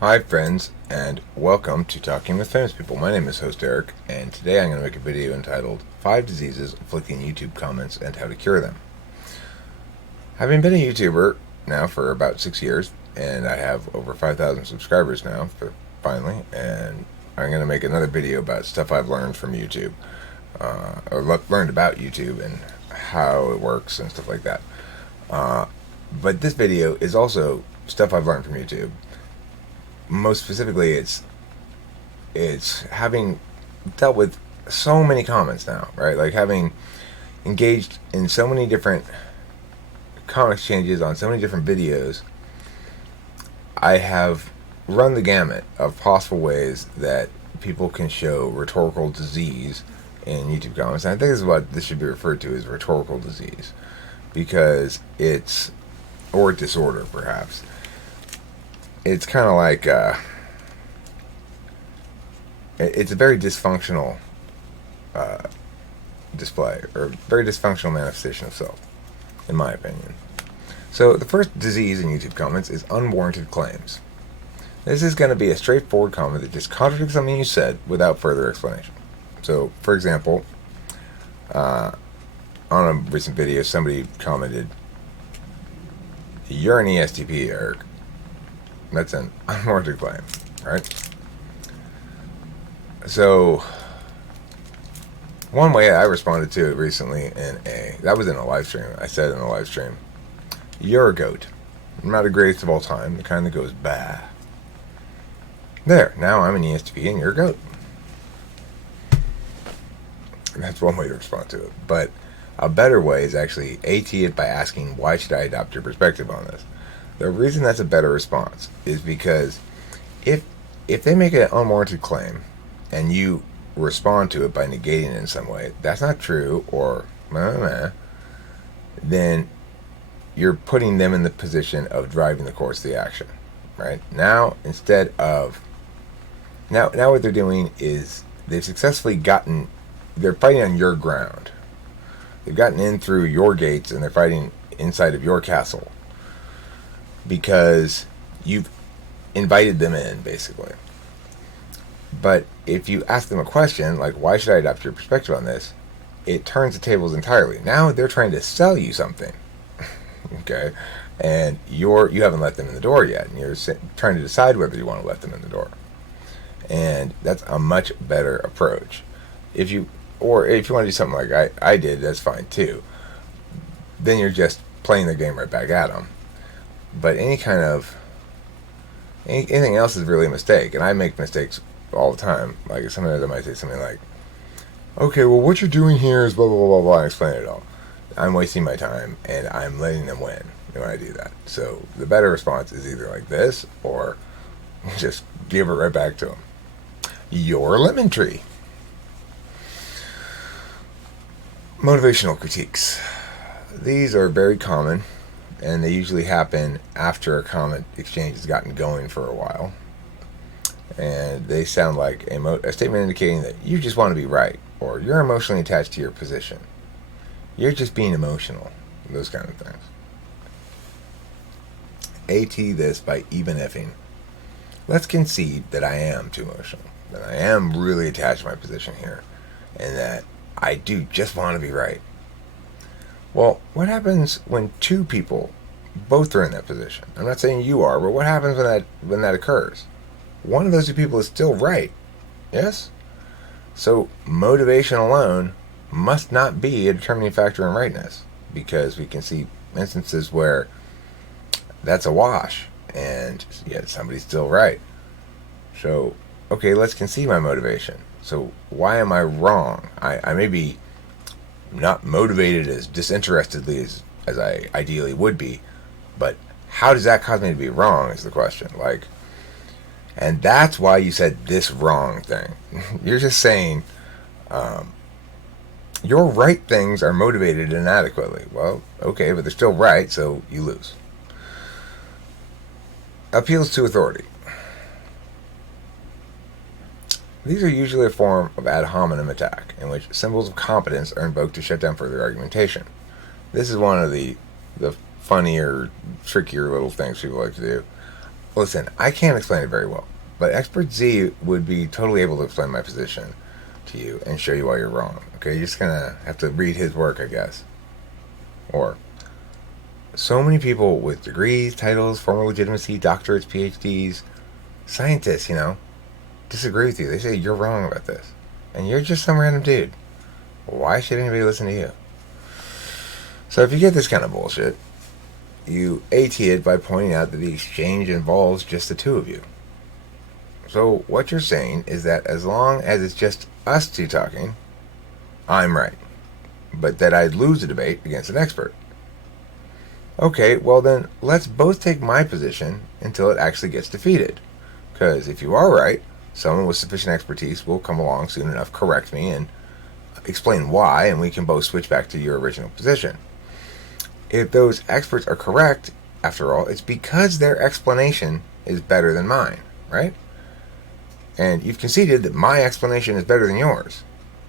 Hi friends, and welcome to Talking with Famous People. My name is host Eric, and today I'm going to make a video entitled 5 Diseases Afflicting YouTube Comments and How to Cure Them. Having been a YouTuber now for about 6 years, and I have over 5,000 subscribers now, finally, and I'm going to make another video about stuff I've learned from YouTube, or learned about YouTube and how it works and stuff like that. But this video is also stuff I've learned from YouTube. Most specifically, it's having dealt with so many comments now, right? Like having engaged in so many different comment exchanges on so many different videos, I have run the gamut of possible ways that people can show rhetorical disease in YouTube comments. And I think this is what this should be referred to as rhetorical disease, because it's, or disorder perhaps. It's kind of like it's a very dysfunctional display, or very dysfunctional manifestation of self, in my opinion. So the first disease in YouTube comments is unwarranted claims. This is going to be a straightforward comment that just contradicts something you said without further explanation. So, for example, on a recent video, somebody commented, "You're an ESTP, Eric." That's an unwarranted claim, right? So, one way I responded to it recently that was in a live stream. I said in a live stream, "You're a goat. I'm not the greatest of all time. The kind that goes bah." There, now I'm an ESTP and you're a goat. And that's one way to respond to it. But a better way is actually AT it by asking, why should I adopt your perspective on this? The reason that's a better response is because if they make an unwarranted claim and you respond to it by negating it in some way, that's not true, or then you're putting them in the position of driving the course of the action, right? Now, instead of now what they're doing is they're fighting on your ground. They've gotten in through your gates and they're fighting inside of your castle, because you've invited them in, basically. But if you ask them a question like, why should I adopt your perspective on this, it turns the tables entirely. Now they're trying to sell you something, okay? And you haven't let them in the door yet, and you're trying to decide whether you want to let them in the door. And that's a much better approach. If you want to do something like I did, that's fine too. Then you're just playing the game right back at them. But anything else is really a mistake, and I make mistakes all the time. Like sometimes I might say something like, "Okay, well, what you're doing here is blah blah blah blah blah," and explain it all. I'm wasting my time, and I'm letting them win when I do that. So the better response is either like this, or just give it right back to them. Your lemon tree. Motivational critiques. These are very common, and they usually happen after a comment exchange has gotten going for a while. And they sound like a statement indicating that you just want to be right, or you're emotionally attached to your position. You're just being emotional. Those kind of things. AT this by even effing. Let's concede that I am too emotional, that I am really attached to my position here, and that I do just want to be right. Well, what happens when two people both are in that position? I'm not saying you are, but what happens when that occurs? One of those two people is still right. Yes? So motivation alone must not be a determining factor in rightness, because we can see instances where that's a wash and yet somebody's still right. So, okay, let's concede my motivation. So why am I wrong? I may be not motivated as disinterestedly as I ideally would be, but how does that cause me to be wrong is the question. And that's why you said this wrong thing. You're just saying your right things are motivated inadequately. Well, okay, but they're still right, so you lose. Appeals to authority. These are usually a form of ad hominem attack, in which symbols of competence are invoked to shut down further argumentation. This is one of the funnier, trickier little things people like to do. Listen, I can't explain it very well, but Expert Z would be totally able to explain my position to you and show you why you're wrong. Okay, you're just gonna have to read his work, I guess. Or so many people with degrees, titles, formal legitimacy, doctorates, PhDs, scientists, disagree with you. They say you're wrong about this, and you're just some random dude. Why should anybody listen to you? So if you get this kind of bullshit, you AT it by pointing out that the exchange involves just the two of you. So what you're saying is that as long as it's just us two talking, I'm right, but that I'd lose a debate against an expert. Okay, well then let's both take my position until it actually gets defeated. Because if you are right, someone with sufficient expertise will come along soon enough, correct me, and explain why, and we can both switch back to your original position. If those experts are correct, after all, it's because their explanation is better than mine, right? And you've conceded that my explanation is better than yours.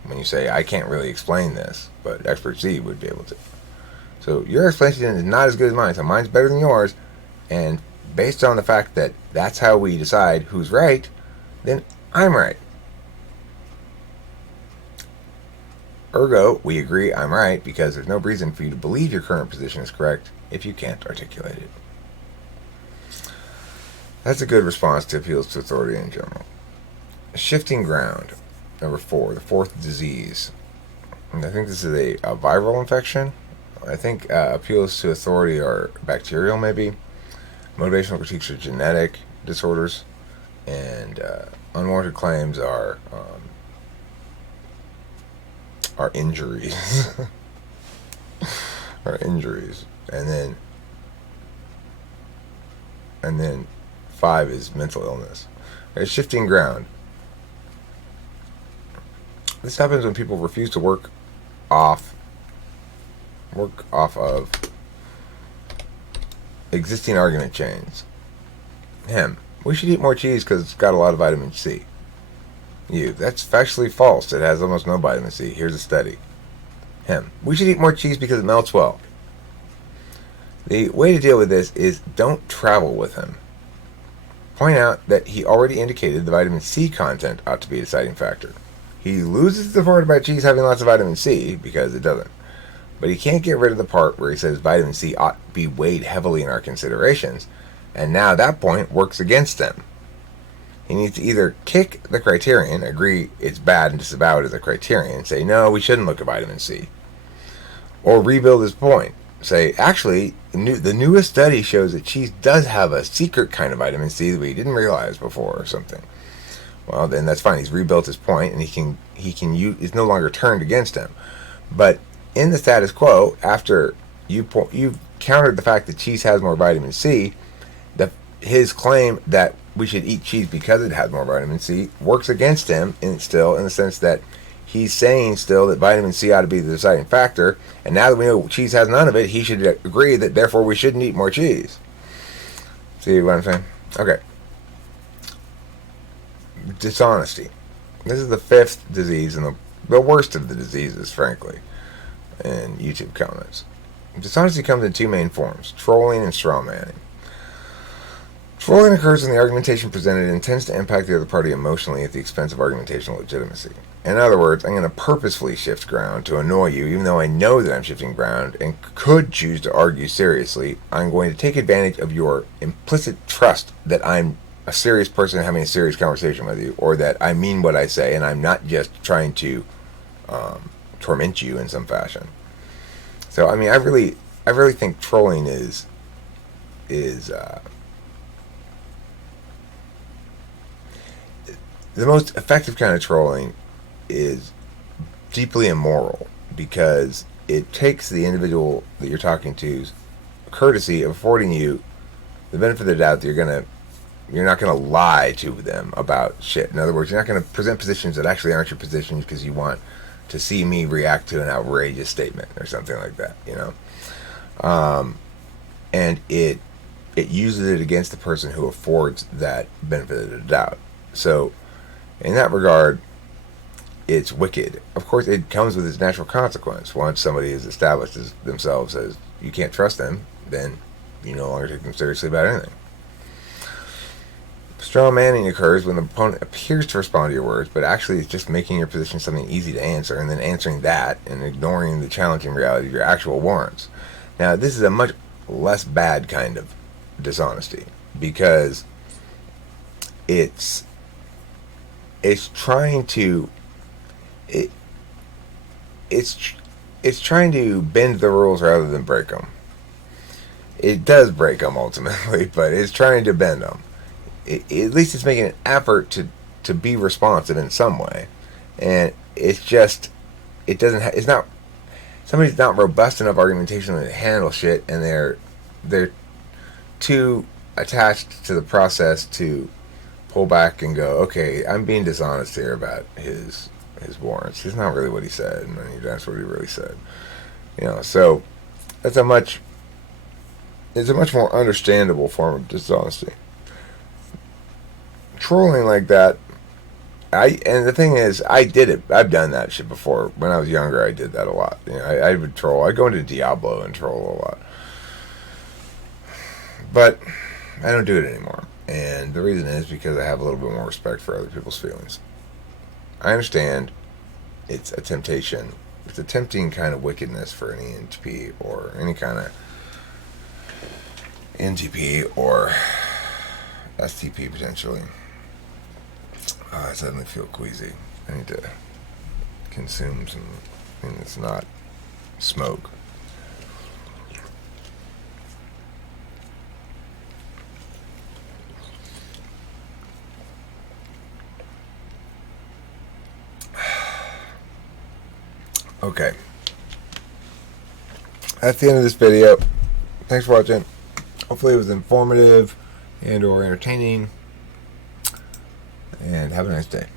When you say, I can't really explain this, but Expert Z would be able to. So your explanation is not as good as mine, so mine's better than yours, and based on the fact that that's how we decide who's right, then I'm right. Ergo, we agree I'm right because there's no reason for you to believe your current position is correct if you can't articulate it. That's a good response to appeals to authority in general. Shifting ground. Number 4, the fourth disease. And I think this is a viral infection. I think appeals to authority are bacterial, maybe. Motivational critiques are genetic disorders. And unwarranted claims are injuries. Are injuries. And then 5 is mental illness. Okay, shifting ground. This happens when people refuse to work off of existing argument chains. We should eat more cheese because it's got a lot of vitamin C. That's factually false. It has almost no vitamin C. Here's a study. We should eat more cheese because it melts well. The way to deal with this is don't travel with him. Point out that he already indicated the vitamin C content ought to be a deciding factor. He loses the part about cheese having lots of vitamin C because it doesn't. But he can't get rid of the part where he says vitamin C ought to be weighed heavily in our considerations, and now that point works against him. He needs to either kick the criterion, agree it's bad and disavow it as a criterion, say, no, we shouldn't look at vitamin C. Or rebuild his point. Say, actually, the newest study shows that cheese does have a secret kind of vitamin C that we didn't realize before or something. Well, then that's fine. He's rebuilt his point, and it's no longer turned against him. But in the status quo, after you've countered the fact that cheese has more vitamin C, his claim that we should eat cheese because it has more vitamin C works against him in the sense that he's saying still that vitamin C ought to be the deciding factor, and now that we know cheese has none of it, he should agree that therefore we shouldn't eat more cheese. See what I'm saying? Okay. Dishonesty. This is the 5th disease and the worst of the diseases, frankly, in YouTube comments. Dishonesty comes in 2 main forms, trolling and strawmanning. Trolling occurs when the argumentation presented intends to impact the other party emotionally at the expense of argumentational legitimacy. In other words, I'm going to purposefully shift ground to annoy you, even though I know that I'm shifting ground and could choose to argue seriously. I'm going to take advantage of your implicit trust that I'm a serious person having a serious conversation with you, or that I mean what I say and I'm not just trying to torment you in some fashion. So, I mean, I really think trolling is the most effective kind of trolling is deeply immoral because it takes the individual that you're talking to's courtesy of affording you the benefit of the doubt that you're not going to lie to them about shit. In other words, you're not going to present positions that actually aren't your positions because you want to see me react to an outrageous statement or something like that, and it uses it against the person who affords that benefit of the doubt. So in that regard, it's wicked. Of course, it comes with its natural consequence. Once somebody is established as themselves as you can't trust them, then you no longer take them seriously about anything. Straw manning occurs when the opponent appears to respond to your words, but actually is just making your position something easy to answer, and then answering that and ignoring the challenging reality of your actual warrants. Now, this is a much less bad kind of dishonesty, because it's trying to it's trying to bend the rules rather than break them. It does break them ultimately, but it's trying to bend them. At least it's making an effort to be responsive in some way, and it's just it's not, somebody's not robust enough argumentationally to handle shit, and they're too attached to the process to pull back and go, okay, I'm being dishonest here about his warrants. It's not really what he said, and that's what he really said. So it's a much more understandable form of dishonesty. Trolling like that, and the thing is, I did it. I've done that shit before. When I was younger, I did that a lot. I would troll. I'd go into Diablo and troll a lot. But I don't do it anymore. And the reason is because I have a little bit more respect for other people's feelings. I understand it's a temptation. It's a tempting kind of wickedness for any NTP or any kind of NTP or STP potentially. I suddenly feel queasy. I need to consume some, and it's not smoke. Okay. That's the end of this video. Thanks for watching. Hopefully it was informative and or entertaining. And have a nice day.